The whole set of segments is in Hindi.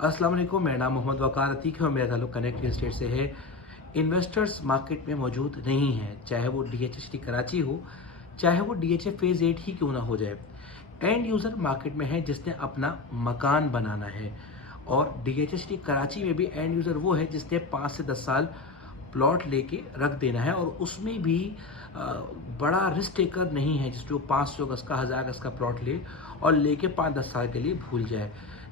अस्सलाम वालेकुम, मेरा नाम मोहम्मद वकार अतीक है और मेरा ताल्लुक कनेक्ट स्टेट से है। इन्वेस्टर्स मार्केट में मौजूद नहीं हैं, चाहे वो DHHT कराची हो, चाहे वो DHA फेज़ 8 ही क्यों ना हो जाए। एंड यूज़र मार्केट में है जिसने अपना मकान बनाना है, और DHHT कराची में भी एंड यूज़र वो है जिसने 5 से 10 साल प्लॉट लेके रख देना है, और उसमें भी बड़ा रिस्क टेकर नहीं है जिसको 500 गज का 1000 गज का प्लॉट ले और लेके 5-10 साल के लिए भूल जाए।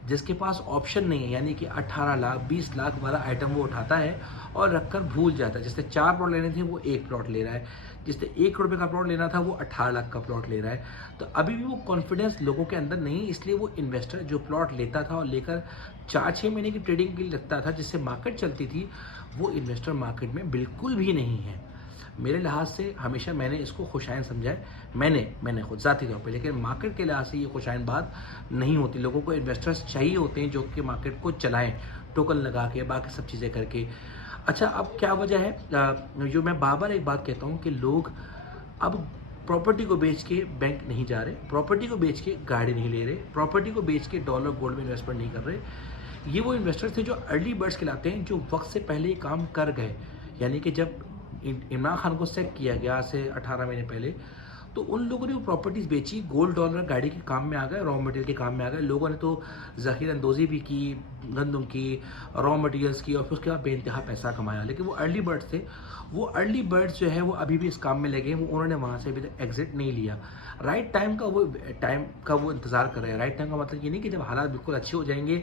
जिसके पास ऑप्शन नहीं है, यानी कि 18 लाख 20 लाख वाला आइटम वो उठाता है और रखकर भूल जाता है। जिसने 4 प्लॉट लेने थे वो 1 प्लॉट ले रहा है, जिसने 1 करोड़ रुपये का प्लॉट लेना था वो 18 लाख का प्लॉट ले रहा है। तो अभी भी वो कॉन्फिडेंस लोगों के अंदर नहीं, इसलिए वो इन्वेस्टर जो प्लॉट लेता था और लेकर 4-6 महीने की ट्रेडिंग के लिए रखता था जिससे मार्केट चलती थी, वो इन्वेस्टर मार्केट में बिल्कुल भी नहीं है। मेरे लिहाज से हमेशा मैंने इसको खुशाइन समझा है, मैंने खुद ज़ाती तौर पे, लेकिन मार्केट के लिहाज से ये खुशाइन बात नहीं होती। लोगों को इन्वेस्टर्स चाहिए होते हैं जो कि मार्केट को चलाएं, टोकन लगा के, बाकी सब चीज़ें करके। अच्छा, अब क्या वजह है? जो मैं बार-बार एक बात कहता हूँ कि लोग अब प्रॉपर्टी को बेच के बैंक नहीं जा रहे, प्रॉपर्टी को बेच के गाड़ी नहीं ले रहे, प्रॉपर्टी को बेच के डॉलर गोल्ड में इन्वेस्टमेंट नहीं कर रहे। ये वो इन्वेस्टर्स थे जो अर्ली बर्ड्स कहलाते हैं, जो वक्त से पहले ये काम कर गए। यानी कि जब इमरान खान को सेट किया गया आज से 18 महीने पहले, तो उन लोगों ने वो प्रॉपर्टीज़ बेची, गोल्ड डॉलर गाड़ी के काम में आ गए, रॉ मटेरियल के काम में आ गए। लोगों ने तो ज़ख़ीरा अंदोज़ी भी की, गंदम की, रॉ मटेरियल्स की, और फिर उसके बाद बेइंतहा पैसा कमाया। लेकिन वो अर्ली बर्ड्स थे, वो अर्ली बर्ड्स जो है वो अभी भी इस काम में लगे हैं, वो उन्होंने वहाँ से अभी तक एग्जिट नहीं लिया। राइट टाइम का वो इंतज़ार कर रहे हैं। राइट टाइम का मतलब ये नहीं कि जब हालात बिल्कुल अच्छे हो जाएंगे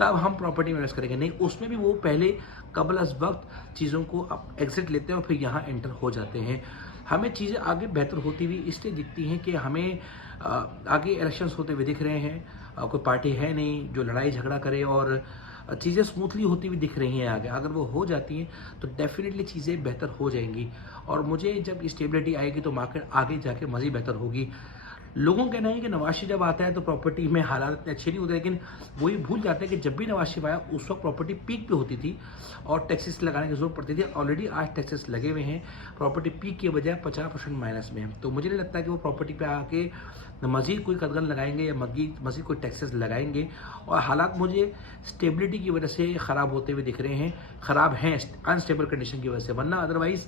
तब हम प्रॉपर्टी में इन्वेस्ट करेंगे, नहीं, उसमें भी वो पहले कबल अज़ वक्त चीज़ों को एग्जिट लेते हैं और फिर यहाँ एंटर हो जाते हैं। हमें चीज़ें आगे बेहतर होती हुई इसलिए दिखती हैं कि हमें आगे इलेक्शंस होते हुए दिख रहे हैं, कोई पार्टी है नहीं जो लड़ाई झगड़ा करे, और चीज़ें स्मूथली होती हुई दिख रही हैं आगे। अगर वो हो जाती हैं तो डेफिनेटली चीज़ें बेहतर हो जाएंगी, और मुझे जब स्टेबिलिटी आएगी तो मार्केट आगे जाके मज़ीद बेहतर होगी। लोगों का कहना है कि नवाज शरीफ जब आता है तो प्रॉपर्टी में हालात इतने अच्छे नहीं होते, लेकिन वो ये भूल जाते हैं कि जब भी नवाज शरीफ आया उस वक्त प्रॉपर्टी पीक पे होती थी और टैक्सेस लगाने की जरूरत पड़ती थी। ऑलरेडी आज टैक्सेस लगे हुए हैं, प्रॉपर्टी पीक के बजाय 50% माइनस में है। तो मुझे नहीं लगता कि वो प्रॉपर्टी पे आके मज़ीद कोई कदगन लगाएंगे या मज़ीद कोई टैक्सेस लगाएंगे, और हालात मुझे स्टेबिलिटी की वजह से ख़राब होते हुए दिख रहे हैं, ख़राब हैं अनस्टेबल कंडीशन की वजह से। वरना अदरवाइज़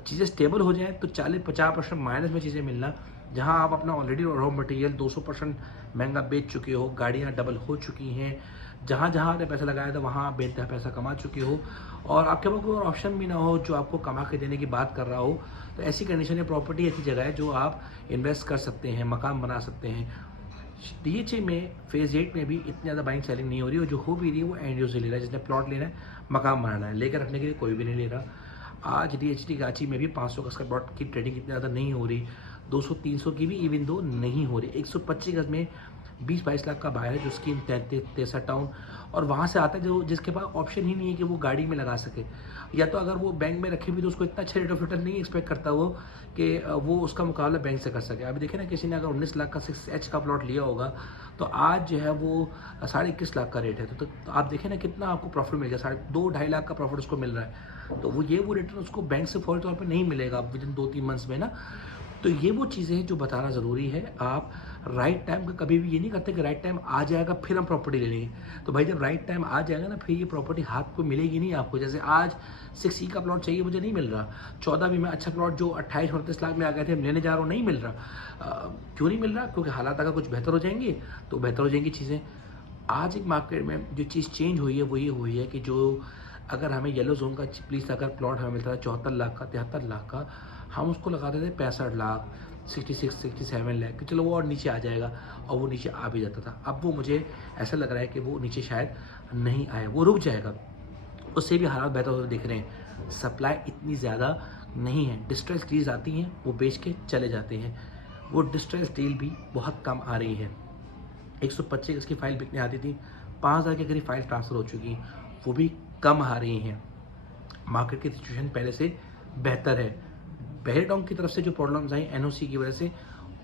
चीज़ें स्टेबल हो जाएँ तो 40-50% माइनस में चीज़ें मिलना, जहां आप अपना ऑलरेडी रॉ मटेरियल 200% महंगा बेच चुके हो, गाड़ियां डबल हो चुकी हैं, जहां जहां आपने पैसा लगाया था वहां आप बेनतहा पैसा कमा चुके हो, और आपके पास कोई और ऑप्शन भी ना हो जो आपको कमा के देने की बात कर रहा हो, तो ऐसी कंडीशन में प्रॉपर्टी ऐसी जगह है जो आप इन्वेस्ट कर सकते हैं, मकान बना सकते हैं। DHA में फेज़ 8 में भी इतनी ज़्यादा बाइंग सेलिंग नहीं हो रही, और जो हो भी रही है वो एंड यूजर ले रहा है, जिसने प्लॉट लेना है, मकान बनाना है, लेकर रखने के लिए कोई भी नहीं ले रहा। आज DHT कराची में भी 500 गज का प्लॉट की ट्रेडिंग इतनी ज़्यादा नहीं हो रही, 200-300 की भी इवन दो नहीं हो रही। 125 गज में 20-22 लाख का बायर है जो स्कीम 63 टाउन, और वहाँ से आता है जो जिसके पास ऑप्शन ही नहीं है कि वो गाड़ी में लगा सके, या तो अगर वो बैंक में रखे भी तो उसको इतना अच्छा रेट ऑफ रिटर्न नहीं एक्सपेक्ट करता वो कि वो उसका मुकाबला बैंक से कर सके। अभी देखें ना, किसी ने अगर 19 लाख का 6H का प्लॉट लिया होगा तो आज जो है वो 21.5 लाख का रेट है। तो आप देखें ना कितना आपको प्रॉफिट मिल गया, 2-2.5 लाख का प्रॉफिट उसको मिल रहा है। तो वो रिटर्न उसको बैंक से फौरी तौर पर नहीं मिलेगा विदिन 2-3 मंथ्स में ना। तो ये वो चीज़ें हैं जो बताना ज़रूरी है। आप राइट टाइम का कभी भी ये नहीं करते कि राइट टाइम आ जाएगा फिर हम प्रॉपर्टी ले लेंगे। तो भाई जब राइट टाइम आ जाएगा ना, फिर ये प्रॉपर्टी हाथ को मिलेगी नहीं आपको। जैसे आज 6E का प्लॉट चाहिए, मुझे नहीं मिल रहा। 14 भी में अच्छा प्लॉट जो 28-29 लाख में आ गए थे, हम लेने जा रहा हूँ, नहीं मिल रहा। क्यों नहीं मिल रहा? क्योंकि हालात अगर कुछ बेहतर हो जाएंगे तो बेहतर हो जाएंगी चीज़ें। आज एक मार्केट में जो चीज़ चेंज हुई है वो ये हुई है कि जो अगर हमें येलो जोन का प्लीज अगर प्लॉट हमें मिलता था 74 लाख का, 73 लाख का, हम उसको लगाते थे 65 लाख, 66-67 लाख कि चलो वो और नीचे आ जाएगा, और वो नीचे आ भी जाता था। अब वो मुझे ऐसा लग रहा है कि वो नीचे शायद नहीं आए, वो रुक जाएगा। उससे भी हालात बेहतर होते दिख रहे हैं। सप्लाई इतनी ज़्यादा नहीं है, डिस्ट्रेस डील्स आती हैं वो बेच के चले जाते हैं, वो डिस्ट्रेस डील भी बहुत कम आ रही है। 125 की फाइल बिकने आती थी, 5000 के करीब फाइल ट्रांसफ़र हो चुकी, वो भी कम आ रही हैं। मार्केट की सिचुएशन पहले से बेहतर है। पहलगाम की तरफ से जो प्रॉब्लम्स आई NOC की वजह से,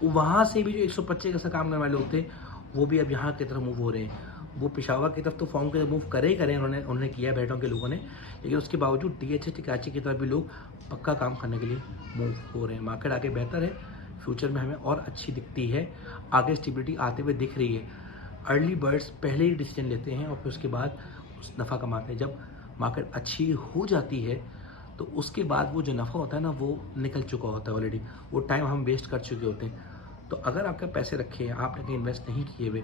वहाँ से भी जो 125 का काम करने वाले लोग थे वो भी अब यहाँ की तरफ मूव हो रहे हैं। वो पेशावर की तरफ तो फॉर्म के मूव करे उन्होंने किया पहलगाम के लोगों ने, लेकिन उसके बावजूद DHT कराची की तरफ भी लोग पक्का काम करने के लिए मूव हो रहे हैं। मार्केट आगे बेहतर है, फ्यूचर में हमें और अच्छी दिखती है, आगे स्टेबिलिटी आते हुए दिख रही है। अर्ली बर्ड्स पहले ही डिसीजन लेते हैं और फिर उसके बाद उस नफ़ा कमाते हैं। जब मार्केट अच्छी हो जाती है तो उसके बाद वो जो नफ़ा होता है ना, वो निकल चुका होता है ऑलरेडी, वो टाइम हम वेस्ट कर चुके होते हैं। तो अगर आपके पैसे रखे हैं, आपने कहीं इन्वेस्ट नहीं किए हुए,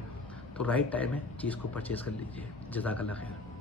तो राइट टाइम है चीज़ को परचेज़ कर लीजिए। जज़ाकल्लाह खैर।